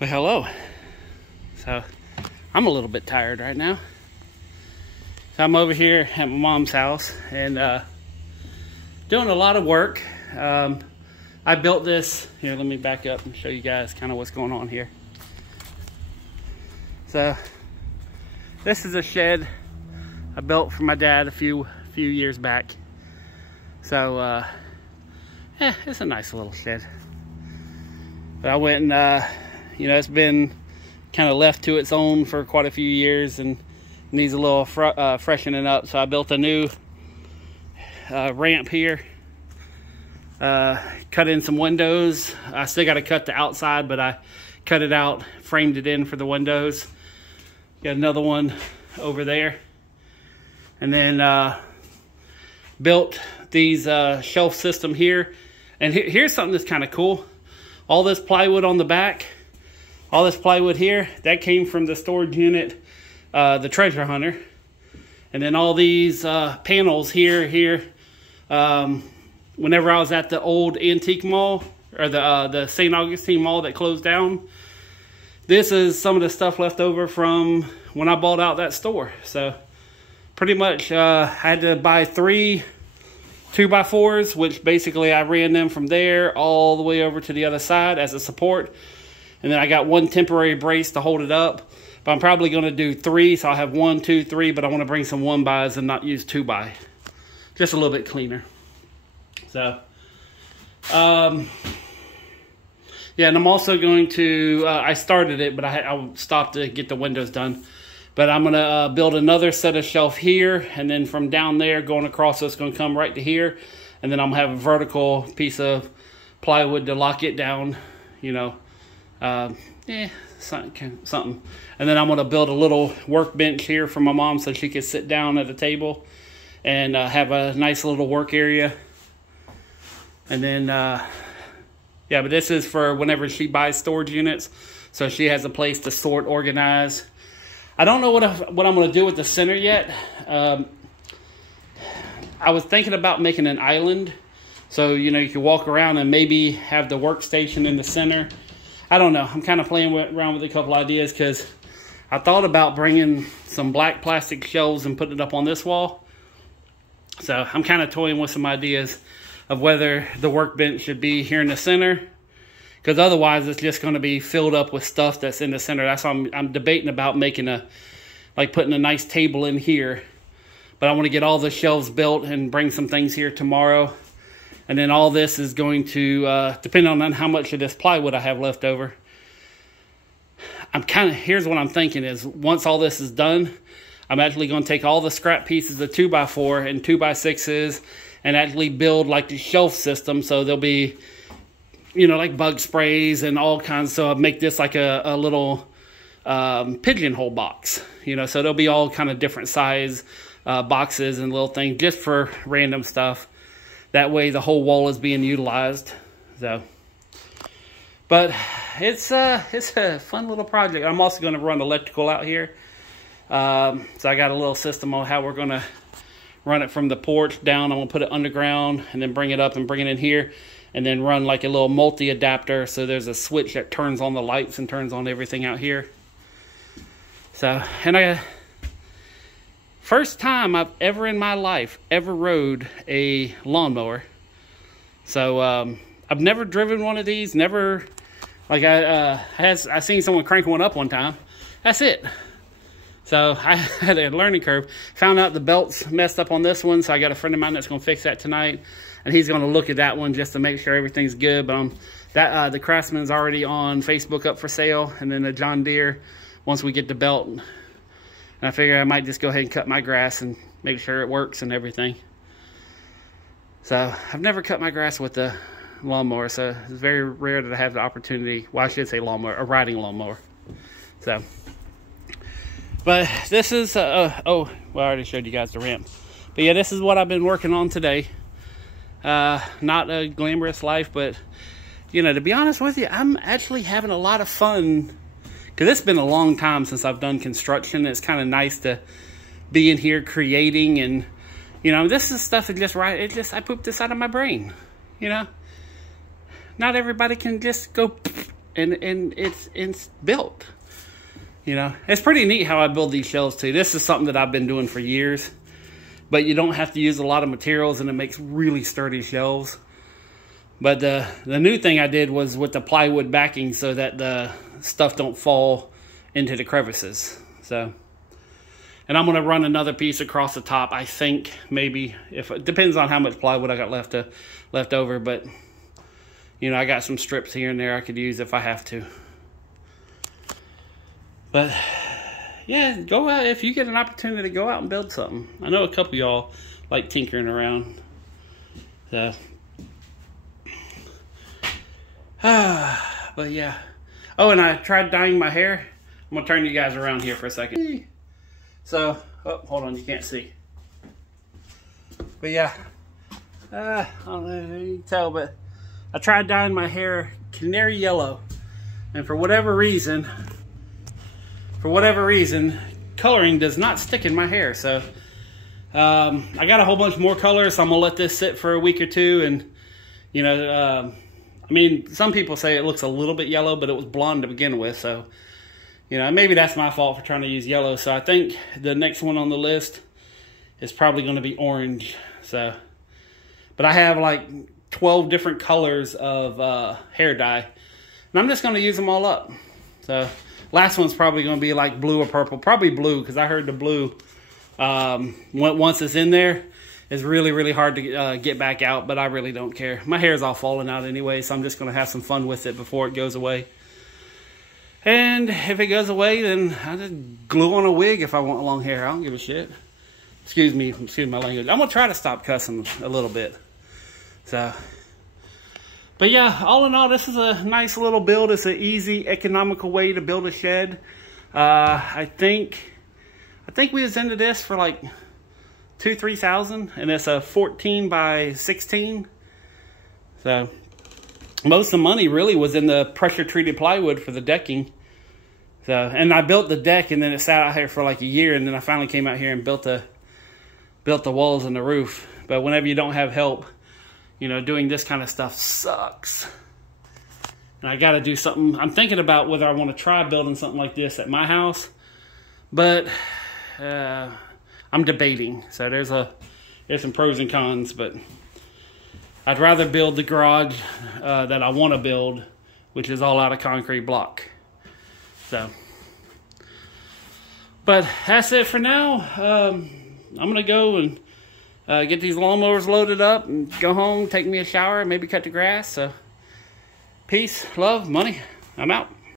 Well, hello. So, I'm a little bit tired right now. So I'm over here at my mom's house and doing a lot of work. I built this. Here, let me back up and show you guys kind of what's going on here. So, this is a shed I built for my dad a few years back. So, it's a nice little shed. But I went and, you know, it's been kind of left to its own for quite a few years and needs a little freshening up. So I built a new ramp here. Cut in some windows. I still got to cut the outside, but I cut it out, framed it in for the windows. Got another one over there. And then built these shelf system here. And here's something that's kind of cool. All this plywood on the back, all this plywood here, that came from the storage unit, the Treasure Hunter. And then all these panels here, whenever I was at the old antique mall, or the St. Augustine mall that closed down, this is some of the stuff left over from when I bought out that store. So pretty much I had to buy 3 2x4s, which basically I ran them from there all the way over to the other side as a support. And then I got 1 temporary brace to hold it up. But I'm probably going to do 3, so I'll have 1, 2, 3, but I want to bring some 1x and not use 2x. Just a little bit cleaner. So, yeah, and I'm also going to, I started it, but I stopped to get the windows done. But I'm going to build another set of shelf here, and then from down there going across, so it's going to come right to here. And then I'm going to have a vertical piece of plywood to lock it down, you know. Something. And then I'm going to build a little workbench here for my mom so she could sit down at a table and have a nice little work area. And then, yeah, but this is for whenever she buys storage units, so she has a place to sort, organize. I don't know what I'm going to do with the center yet. I was thinking about making an island, so you know you can walk around and maybe have the workstation in the center. I don't know. I'm kind of playing around with a couple ideas because I thought about bringing some black plastic shelves and putting it up on this wall. So I'm kind of toying with some ideas of whether the workbench should be here in the center, because otherwise it's just going to be filled up with stuff that's in the center. That's why I'm debating about making putting a nice table in here. But I want to get all the shelves built and bring some things here tomorrow. And then all this is going to, depend on how much of this plywood I have left over. Here's what I'm thinking is, once all this is done, I'm actually going to take all the scrap pieces of 2x4 and 2x6s and actually build like the shelf system. So there'll be, you know, like bug sprays and all kinds. So I'll make this like a little pigeonhole box, you know, so there'll be all kind of different size boxes and little things just for random stuff. That way the whole wall is being utilized. So, but it's a fun little project. I'm also going to run electrical out here. So I got a little system on how we're going to run it from the porch down. I'm going to put it underground and then bring it up and bring it in here. And then run like a little multi-adapter. So there's a switch that turns on the lights and turns on everything out here. So, and first time I've ever in my life rode a lawnmower. So I've never driven one of these. Never, like I seen someone crank one up one time. That's it. So I had a learning curve. Found out the belt's messed up on this one. So I got a friend of mine that's going to fix that tonight. And he's going to look at that one just to make sure everything's good. But the Craftsman's already on Facebook up for sale. And then the John Deere, once we get the belt. And I figure I might just go ahead and cut my grass and make sure it works and everything. So I've never cut my grass with the lawnmower. So it's very rare that I have the opportunity. Well, I should say lawnmower, a riding lawnmower. So, but this is, well, I already showed you guys the ramp. But yeah, this is what I've been working on today. Not a glamorous life, but you know, to be honest with you, I'm actually having a lot of fun because it's been a long time since I've done construction. It's kind of nice to be in here creating, and you know, this is stuff that I pooped this out of my brain, you know. Not everybody can just go and it's built. You know, it's pretty neat how I build these shelves too. This is something that I've been doing for years, but you don't have to use a lot of materials, and it makes really sturdy shelves. But the new thing I did was with the plywood backing, so that the stuff don't fall into the crevices. So, and I'm going to run another piece across the top, I think, maybe. If it depends on how much plywood I got left over. But, you know, I got some strips here and there I could use if I have to. But, yeah, go out. If you get an opportunity to go out and build something. I know a couple of y'all like tinkering around. So, but yeah. Oh, and I tried dyeing my hair. I'm going to turn you guys around here for a second. So, oh, hold on, you can't see. But yeah, I don't know if you can tell, but I tried dyeing my hair canary yellow. And for whatever reason, coloring does not stick in my hair. So, I got a whole bunch more colors, so I'm going to let this sit for a week or two. And, you know, I mean, some people say it looks a little bit yellow, but it was blonde to begin with. So, you know, maybe that's my fault for trying to use yellow. So I think the next one on the list is probably going to be orange. So, but I have like 12 different colors of hair dye, and I'm just going to use them all up. So last one's probably going to be like blue or purple, probably blue, because I heard the blue, once it's in there, is really, really hard to get back out, but I really don't care. My hair's all falling out anyway, so I'm just going to have some fun with it before it goes away. And if it goes away, then I just glue on a wig if I want long hair. I don't give a shit. Excuse my language. I'm going to try to stop cussing a little bit. So, but yeah, all in all, this is a nice little build. It's an easy, economical way to build a shed. I think we was into this for like $2,000-3,000, and it's a 14 by 16. So most of the money really was in the pressure treated plywood for the decking. So, and I built the deck, and then it sat out here for like a year, and then I finally came out here and built the walls and the roof. But whenever you don't have help, you know, doing this kind of stuff sucks. And I got to do something. I'm thinking about whether I want to try building something like this at my house, but I'm debating. So there's some pros and cons, but I'd rather build the garage that I want to build, which is all out of concrete block. So, but that's it for now. I'm going to go and get these lawnmowers loaded up and go home, take me a shower, maybe cut the grass. So, peace, love, money. I'm out.